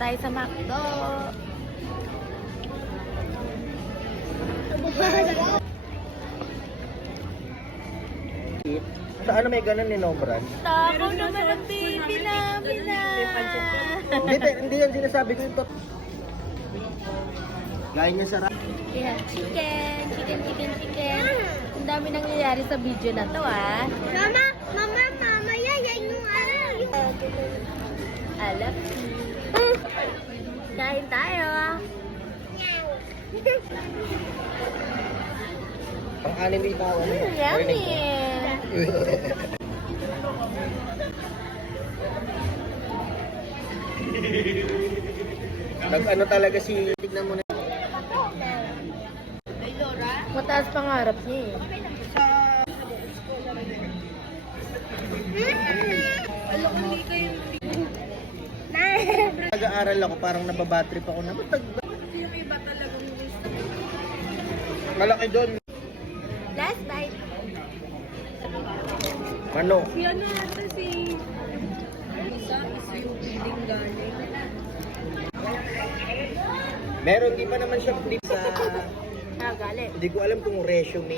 tayo sa McDo. Saan may ganun ni Nobran? Takaw naman ang baby namin na. Hindi yan sinasabi ko ito. Gaya niya sarap. Yan, chicken. Ang dami nangyayari sa video na to, ah. Mama, yan yung Alam. Kain tayo. Pang-anim na itawa na. Yummy. Nag-ano talaga si... Tignan mo na. Mataas pangarap niya eh. Nag-aaral ako, parang nababatrip ako na. Malaki doon. Last bite. Ano? Yan na ata si... Isa is yung building galing. Meron, di pa naman siya flip sa... Ah, galing. Hindi ko alam kung resume.